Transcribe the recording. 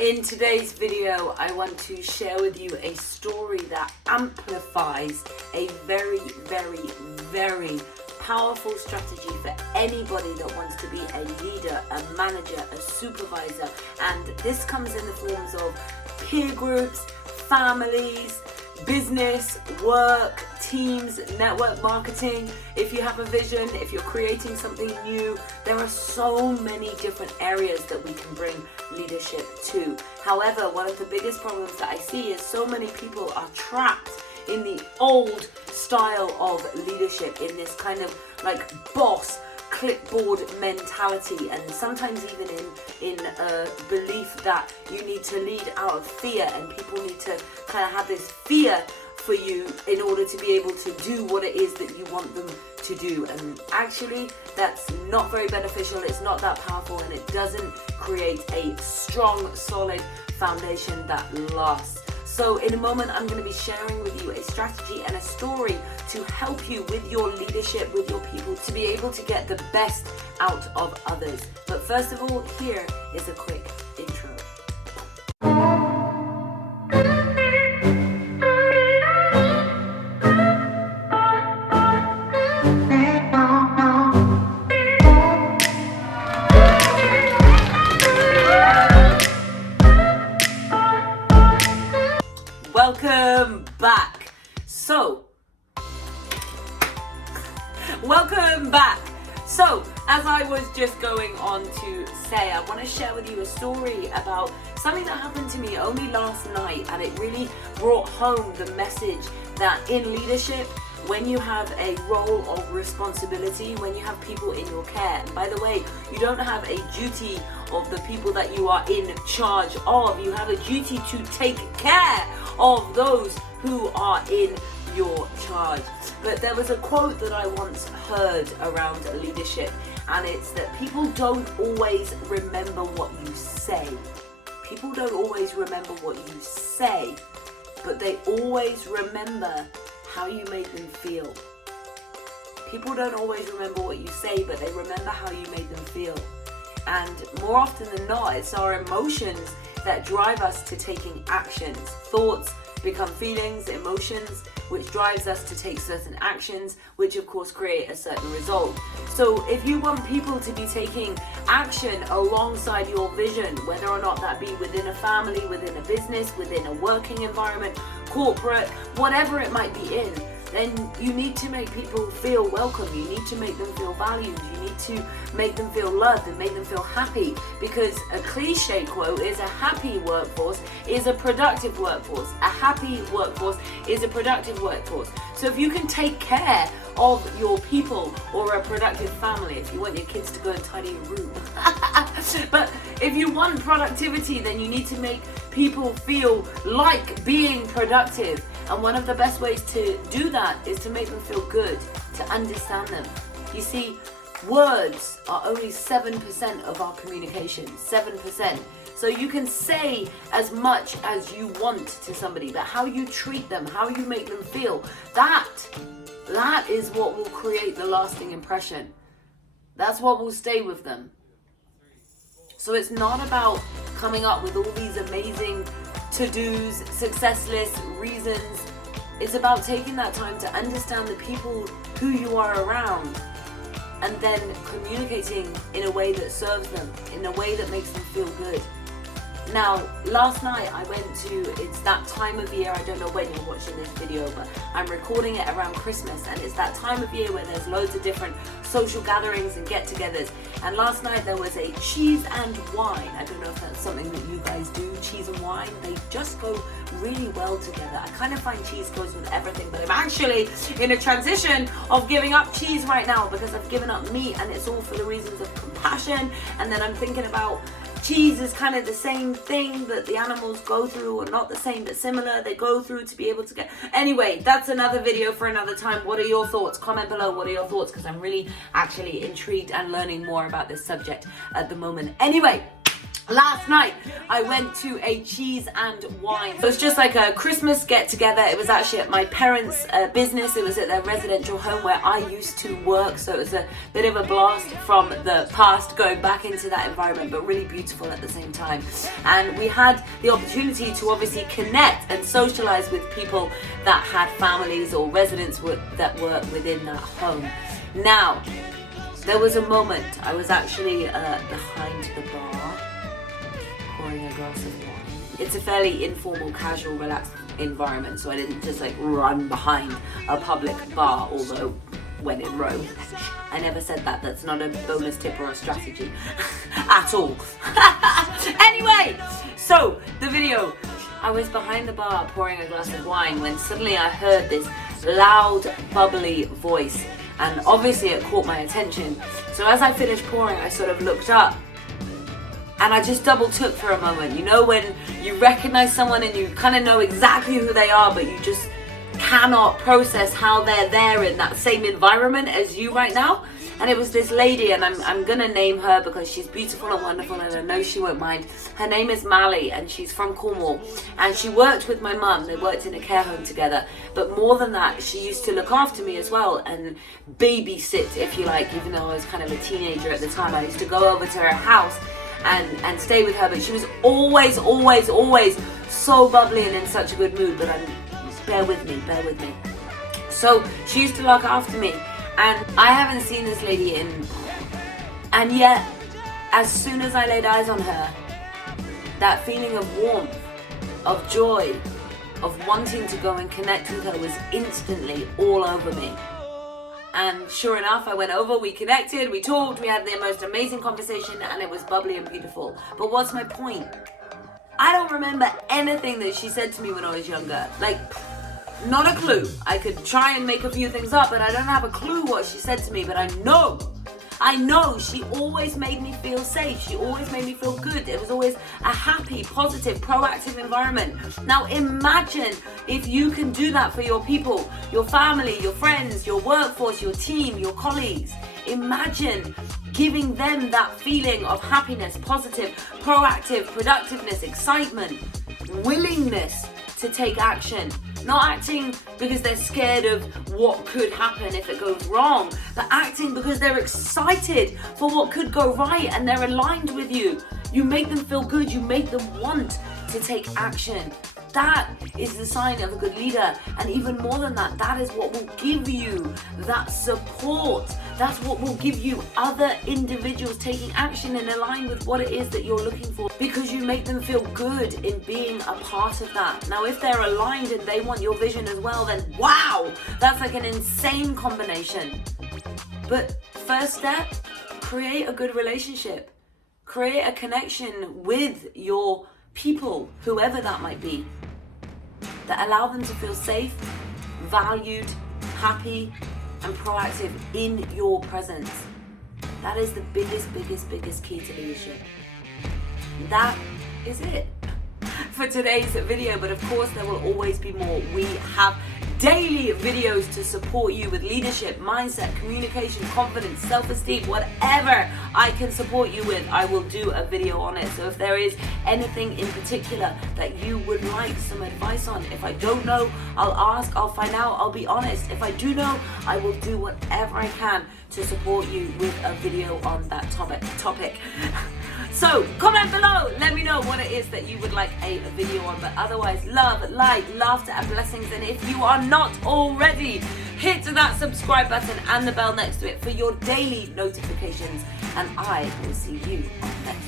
In today's video, I want to share with you a story that amplifies a very, very, very powerful strategy for anybody that wants to be a leader, a manager, a supervisor. And this comes in the forms of peer groups, families, business, work, teams, network marketing. If you have a vision, if you're creating something new, there are so many different areas that we can bring leadership to. However, one of the biggest problems that I see is so many people are trapped in the old style of leadership, in this kind of like boss clipboard mentality, and sometimes even in a belief that you need to lead out of fear, and people need to kind of have this fear for you in order to be able to do what it is that you want them to do. And actually that's not very beneficial, it's not that powerful, and it doesn't create a strong, solid foundation that lasts. So in a moment, I'm going to be sharing with you a strategy and a story to help you with your leadership, with your people, to be able to get the best out of others. But first of all, here is a quick intro. Welcome back. Welcome back. So, as I was just going on to say, I want to share with you a story about something that happened to me only last night, and it really brought home the message that in leadership, when you have a role of responsibility, when you have people in your care, and by the way, you don't have a duty of the people that you are in charge of, you have a duty to take care of those who are in your charge. But there was a quote that I once heard around leadership, and it's that people don't always remember what you say. People don't always remember what you say, but they always remember how you made them feel. People don't always remember what you say, but they remember how you made them feel. And more often than not, it's our emotions that drive us to taking actions. Thoughts become feelings, emotions, which drives us to take certain actions, which of course create a certain result. So if you want people to be taking action alongside your vision, whether or not that be within a family, within a business, within a working environment, corporate, whatever it might be in, then you need to make people feel welcome. You need to make them feel valued. You need to make them feel loved and make them feel happy, because a cliche quote is, a happy workforce is a productive workforce. A happy workforce is a productive workforce. So if you can take care of your people, or a productive family, if you want your kids to go and tidy your room, but if you want productivity, then you need to make people feel like being productive. And one of the best ways to do that is to make them feel good, to understand them. You see, words are only 7% of our communication, 7%. So you can say as much as you want to somebody, but how you treat them, how you make them feel, that is what will create the lasting impression. That's what will stay with them. So it's not about coming up with all these amazing to-dos, success lists, reasons. It's about taking that time to understand the people who you are around, and then communicating in a way that serves them, in a way that makes them feel good. Now, last night I went to, it's that time of year, I don't know when you're watching this video, but I'm recording it around Christmas, and it's that time of year where there's loads of different social gatherings and get-togethers. And last night there was a cheese and wine. I don't know if that's something that you guys do, cheese and wine. They just go really well together. I kind of find cheese goes with everything, but I'm actually in a transition of giving up cheese right now, because I've given up meat, and it's all for the reasons of compassion. And then I'm thinking about cheese is kind of the same thing that the animals go through, or not the same but similar, they go through to be able to get. Anyway, that's another video for another time. What are your thoughts? Comment below, what are your thoughts? Because I'm really actually intrigued and learning more about this subject at the moment. Anyway, Last night, I went to a cheese and wine. It was just like a Christmas get together. It was actually at my parents' business. It was at their residential home where I used to work. So it was a bit of a blast from the past going back into that environment, but really beautiful at the same time. And we had the opportunity to obviously connect and socialize with people that had families or residents that were within that home. Now, there was a moment I was actually behind the bar, pouring a glass of wine. It's a fairly informal, casual, relaxed environment, so I didn't just like run behind a public bar, although when in Rome. I never said that. That's not a bonus tip or a strategy at all. Anyway, so the video. I was behind the bar pouring a glass of wine when suddenly I heard this loud, bubbly voice, and obviously it caught my attention. So as I finished pouring, I sort of looked up. And I just double took for a moment. You know when you recognize someone and you kind of know exactly who they are, but you just cannot process how they're there in that same environment as you right now? And it was this lady, and I'm gonna name her because she's beautiful and wonderful, and I know she won't mind. Her name is Mally, and she's from Cornwall. And she worked with my mum. They worked in a care home together. But more than that, she used to look after me as well and babysit, if you like, even though I was kind of a teenager at the time. I used to go over to her house and stay with her, but she was always so bubbly and in such a good mood. But bear with me. So she used to look after me, and I haven't seen this lady and yet as soon as I laid eyes on her, that feeling of warmth, of joy, of wanting to go and connect with her was instantly all over me. And sure enough, I went over, we connected, we talked, we had the most amazing conversation, and it was bubbly and beautiful. But what's my point? I don't remember anything that she said to me when I was younger. Like, not a clue. I could try and make a few things up, but I don't have a clue what she said to me. But I know she always made me feel safe. She always made me feel good. It was always a happy, positive, proactive environment. Now imagine if you can do that for your people, your family, your friends, your workforce, your team, your colleagues. Imagine giving them that feeling of happiness, positive, proactive, productiveness, excitement, willingness to take action. Not acting because they're scared of what could happen if it goes wrong, but acting because they're excited for what could go right and they're aligned with you. You make them feel good, you make them want to take action. That is the sign of a good leader. And even more than that, that is what will give you that support. That's what will give you other individuals taking action and align with what it is that you're looking for, because you make them feel good in being a part of that. Now, if they're aligned and they want your vision as well, then wow, that's like an insane combination. But first step, create a good relationship. Create a connection with your people, whoever that might be, that allow them to feel safe, valued, happy, and proactive in your presence. That is the biggest key to leadership. That is it for today's video, but of course there will always be more. We have daily videos to support you with leadership, mindset, communication, confidence, self-esteem, whatever I can support you with, I will do a video on it. So if there is anything in particular that you would like some advice on, if I don't know, I'll ask, I'll find out, I'll be honest. If I do know, I will do whatever I can to support you with a video on that topic. So comment below, let me know what it is that you would like a video on. But otherwise, love, light, laughter and blessings. And if you are not already, hit that subscribe button and the bell next to it for your daily notifications. And I will see you on the next